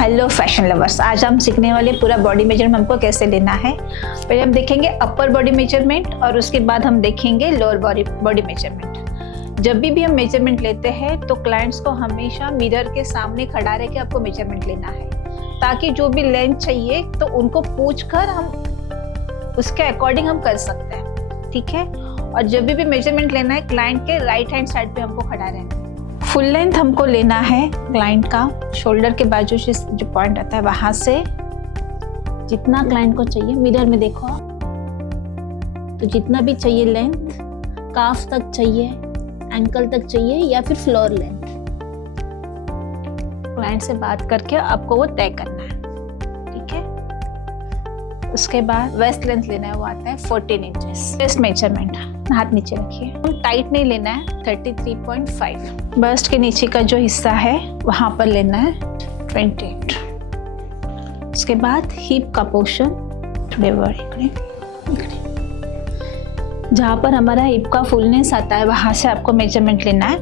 Hello fashion lovers, आज हम सीखने वाले पूरा बॉडी मेजरमेंट हमको कैसे लेना है। पहले हम देखेंगे अपर बॉडी मेजरमेंट और उसके बाद हम देखेंगे लोअर बॉडी मेजरमेंट। जब भी हम मेजरमेंट लेते हैं तो क्लाइंट्स को हमेशा मिरर के सामने खड़ा रह के आपको मेजरमेंट लेना है, ताकि जो भी लेंथ चाहिए तो उनको पूछकर हम उसके अकॉर्डिंग हम कर सकते हैं। ठीक है। और जब भी मेजरमेंट लेना है क्लाइंट के राइट हैंड साइड पे हमको खड़ा रहना है। फुल लेंथ हमको लेना है क्लाइंट का, शोल्डर के बाजू से जो पॉइंट आता है वहां से जितना क्लाइंट को चाहिए, मिरर में देखो तो जितना भी चाहिए लेंथ, काफ तक चाहिए, एंकल तक चाहिए या फिर फ्लोर लेंथ, क्लाइंट से बात करके आपको वो तय करना है। ठीक है। उसके बाद वेस्ट लेंथ लेना है, वो आता है 14 इंचेस। वेस्ट मेजरमेंट, हाथ नीचे रखिए, टाइट नहीं लेना है, 33.5। बस्ट के नीचे का जो हिस्सा है वहां पर लेना है 28। उसके बाद हिप का पोर्शन थोड़े बड़े, जहाँ पर हमारा हिप का फुलनेस आता है वहां से आपको मेजरमेंट लेना है।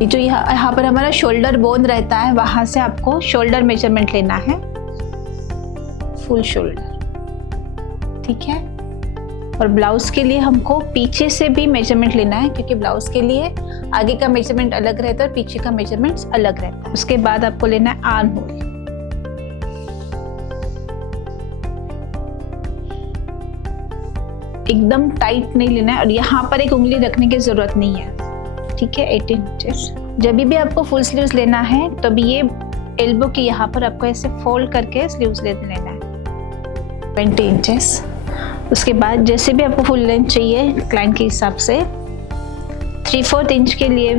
ये जो यहाँ पर हमारा शोल्डर बोन रहता है वहां से आपको शोल्डर मेजरमेंट लेना है, फुल शोल्डर। ठीक है। और ब्लाउज के लिए हमको पीछे से भी मेजरमेंट लेना है, क्योंकि ब्लाउज के लिए आगे का मेजरमेंट अलग रहता है और पीछे का मेजरमेंट अलग रहता है। उसके बाद आपको लेना है आर्म होल। एकदम टाइट नहीं लेना है और यहाँ पर एक उंगली रखने की जरूरत नहीं है। ठीक है। 18 इंचेस। जब भी आपको फुल स्लीव्स लेना है तब ये एल्बो के यहाँ पर आपको ऐसे फोल्ड करके स्लीव्स लेना है, 20 इंचेस। उसके बाद जैसे भी आपको फुल लेंथ चाहिए क्लाइंट के हिसाब से 3/4 इंच के लिए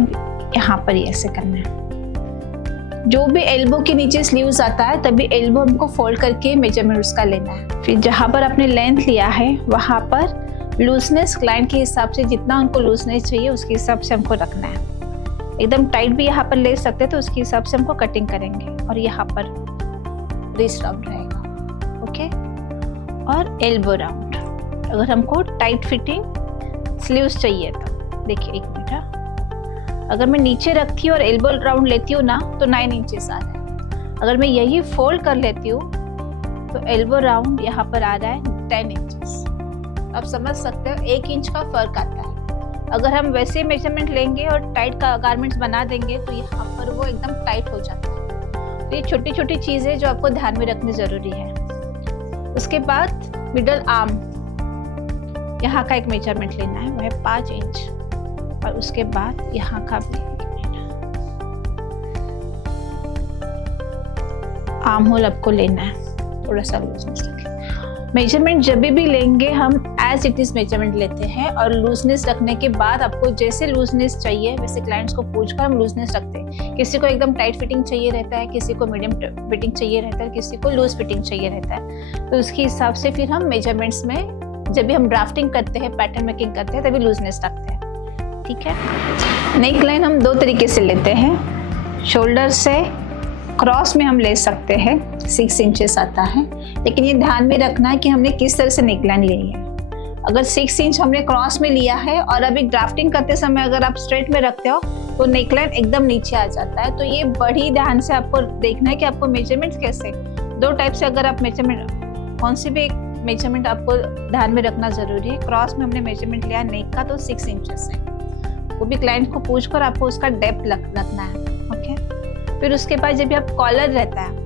यहाँ पर ऐसे करना है। जो भी एल्बो के नीचे स्लीव्स आता है तभी एल्बो हमको फोल्ड करके मेजरमेंट उसका लेना है। फिर जहाँ पर आपने लेंथ लिया है वहाँ पर लूजनेस क्लाइंट के हिसाब से जितना उनको लूजनेस चाहिए उसके हिसाब से हमको रखना है। एकदम टाइट भी यहाँ पर ले सकते हैं तो उसके हिसाब से हमको कटिंग करेंगे। और यहाँ पर रिस्ट राउंड रहेगा। ओके। और एल्बो राउंड। अगर हमको टाइट फिटिंग स्लीव्स चाहिए तो देखिए, एक मिनट, अगर मैं नीचे रखती हूँ और एल्बो राउंड लेती हूँ ना तो 9 इंचेस आ रहा है। अगर मैं यही फोल्ड कर लेती हूँ तो एल्बो राउंड यहाँ पर आ रहा है 10 इंचेस। आप समझ सकते हो 1 इंच का फर्क आता है। अगर हम वैसे मेजरमेंट लेंगे और टाइट का गारमेंट्स बना देंगे तो यहाँ पर वो एकदम टाइट हो जाता है। तो ये छोटी छोटी चीजें जो आपको ध्यान में रखनी जरूरी है। उसके बाद मिडल आर्म, यहाँ का एक मेजरमेंट लेना है, वो है 5 इंच। और उसके बाद यहाँ का भी आर्म होल आपको लेना है, थोड़ा सा लूजनेस रखें। मेजरमेंट जब भी लेंगे हम एज इट इज मेजरमेंट लेते हैं और लूजनेस रखने के बाद आपको जैसे लूजनेस चाहिए वैसे क्लाइंट्स को पूछकर हम लूजनेस रखते हैं। किसी को एकदम टाइट फिटिंग चाहिए रहता है, किसी को मीडियम फिटिंग चाहिए रहता है, किसी को लूज फिटिंग चाहिए रहता है। तो उसके हिसाब से फिर हम मेजरमेंट्स में जब भी हम ड्राफ्टिंग करते हैं, पैटर्न मेकिंग करते हैं तभी लूजनेस रखते हैं। ठीक है। नेक लाइन हम 2 तरीके से लेते हैं। शोल्डर से क्रॉस में हम ले सकते हैं, 6 इंचेस आता है, लेकिन ये ध्यान में रखना है कि हमने किस तरह से नेक लाइन ली है। अगर 6 इंच हमने क्रॉस में लिया है और अभी ड्राफ्टिंग करते समय अगर आप स्ट्रेट में रखते हो तो नेक लाइन एकदम नीचे आ जाता है। तो ये बड़ी ध्यान से आपको देखना है कि आपको मेजरमेंट कैसे, 2 टाइप से अगर आप मेजरमेंट, कौन सी भी मेजरमेंट आपको ध्यान में रखना जरूरी है। क्रॉस में हमने मेजरमेंट लिया नेक का तो 6 इंचेस है, वो भी क्लाइंट को पूछकर आपको उसका डेप्थ रखना है। ओके। फिर उसके बाद जब आप कॉलर रहता है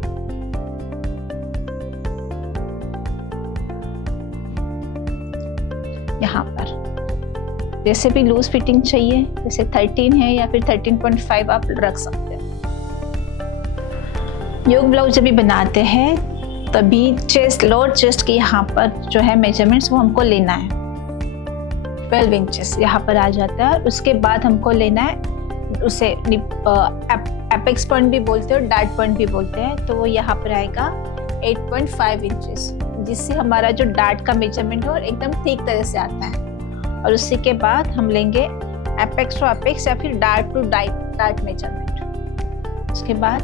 यहाँ पर जैसे भी लूज फिटिंग चाहिए, जैसे 13 है या फिर 13.5 आप रख सकते हैं। योग ब्लाउज जब भी बनाते हैं तभी चेस्ट, लोअर चेस्ट के यहाँ पर जो है मेजरमेंट्स वो हमको लेना है, 12 इंचेस यहाँ पर आ जाता है। उसके बाद हमको लेना है उसे एपेक्स पॉइंट भी बोलते हैं और डार्ट पॉइंट भी बोलते हैं, तो वो यहाँ पर आएगा 8.5 इंचेस, जिससे हमारा जो डार्ट का मेजरमेंट है और एकदम ठीक तरह से आता है। और उसी के बाद हम लेंगे एपेक्स टू एपेक्स या फिर डार्ट टू डार्ट मेजरमेंट। उसके बाद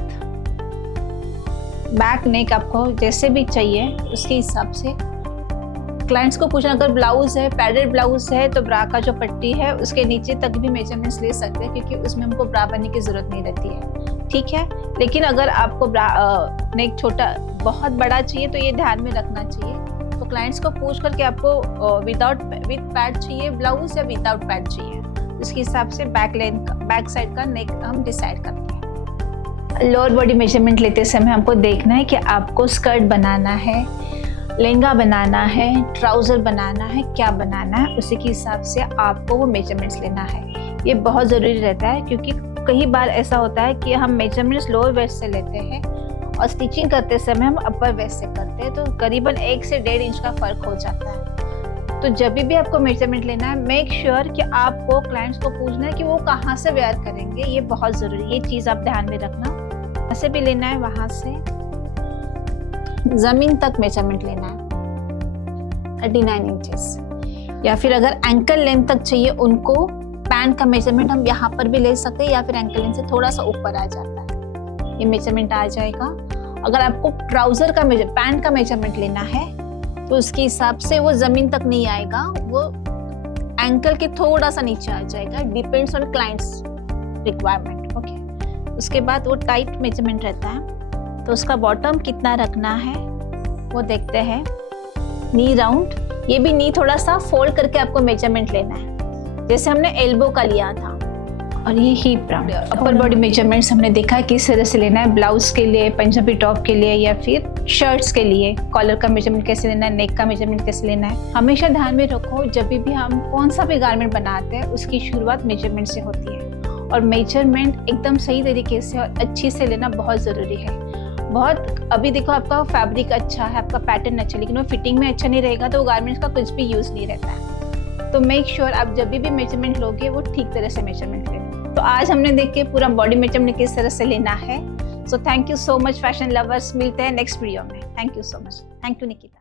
बैक नेक आपको जैसे भी चाहिए उसके हिसाब से क्लाइंट्स को पूछना, अगर ब्लाउज है, पैडेड ब्लाउज है, तो ब्रा का जो पट्टी है उसके नीचे तक भी मेजरमेंट्स ले सकते हैं, क्योंकि उसमें हमको ब्रा बनने की जरूरत नहीं रहती है, ठीक है। लेकिन अगर आपको ब्रा नेक छोटा बहुत बड़ा चाहिए तो ये ध्यान में रखना चाहिए। तो क्लाइंट्स को पूछ करके आपको विद पैड चाहिए ब्लाउज या विदाउट पैड चाहिए, उसके हिसाब से बैक साइड का नेक हम डिसाइड करते हैं। लोअर बॉडी मेजरमेंट लेते समय हमको देखना है कि आपको स्कर्ट बनाना है, लहंगा बनाना है, ट्राउज़र बनाना है, क्या बनाना है, उसी के हिसाब से आपको वो मेजरमेंट्स लेना है। ये बहुत ज़रूरी रहता है, क्योंकि कई बार ऐसा होता है कि हम मेजरमेंट्स लोअर वेस्ट से लेते हैं और स्टिचिंग करते समय हम अपर वेस्ट से करते हैं, तो करीबन 1 से 1.5 इंच का फ़र्क हो जाता है। तो जब भी आपको मेजरमेंट लेना है, मेक श्योर कि आपको क्लाइंट्स को पूछना है कि वो कहाँ से वेयर करेंगे, ये बहुत ज़रूरी है। ये चीज़ आप ध्यान में रखना। ऐसे भी लेना है, वहाँ से ज़मीन तक मेजरमेंट लेना है 39 इंचेस, या फिर अगर एंकल लेंथ तक चाहिए उनको पैंट का मेजरमेंट हम यहाँ पर भी ले सकते हैं, या फिर एंकल लेंथ से थोड़ा सा ऊपर आ जाता है, ये मेजरमेंट आ जाएगा। अगर आपको ट्राउज़र का पैंट का मेजरमेंट लेना है तो उसके हिसाब से वो ज़मीन तक नहीं आएगा, वो एंकल के थोड़ा सा नीचे आ जाएगा, depends on clients requirement, okay. उसके बाद वो टाइट मेजरमेंट रहता है, तो उसका बॉटम कितना रखना है वो देखते हैं। नी राउंड, ये भी नी थोड़ा सा फोल्ड करके आपको मेजरमेंट लेना है, जैसे हमने एल्बो का लिया था। और ये hip round, upper body measurements हमने देखा है किस तरह से लेना है, ब्लाउज के लिए, पंजाबी टॉप के लिए, या फिर शर्ट्स के लिए कॉलर का मेजरमेंट कैसे लेना है, नेक का मेजरमेंट कैसे लेना है। हमेशा ध्यान में रखो, जब भी हम कौन सा भी गारमेंट बनाते हैं उसकी शुरुआत मेजरमेंट से होती है, और मेजरमेंट एकदम सही तरीके से और अच्छी से लेना बहुत ज़रूरी है। बहुत अभी देखो, आपका फैब्रिक अच्छा है, आपका पैटर्न अच्छा, लेकिन वो फिटिंग में अच्छा नहीं रहेगा तो वो गारमेंट्स का कुछ भी यूज़ नहीं रहता है। तो मेक श्योर आप जब भी मेजरमेंट लोगे वो ठीक तरह से मेजरमेंट लेना। तो आज हमने देखे पूरा बॉडी मेजरमेंट किस तरह से लेना है। So thank you so much fashion lovers, मिलते हैं नेक्स्ट वीडियो में। Thank you so much. Thank you Nikita.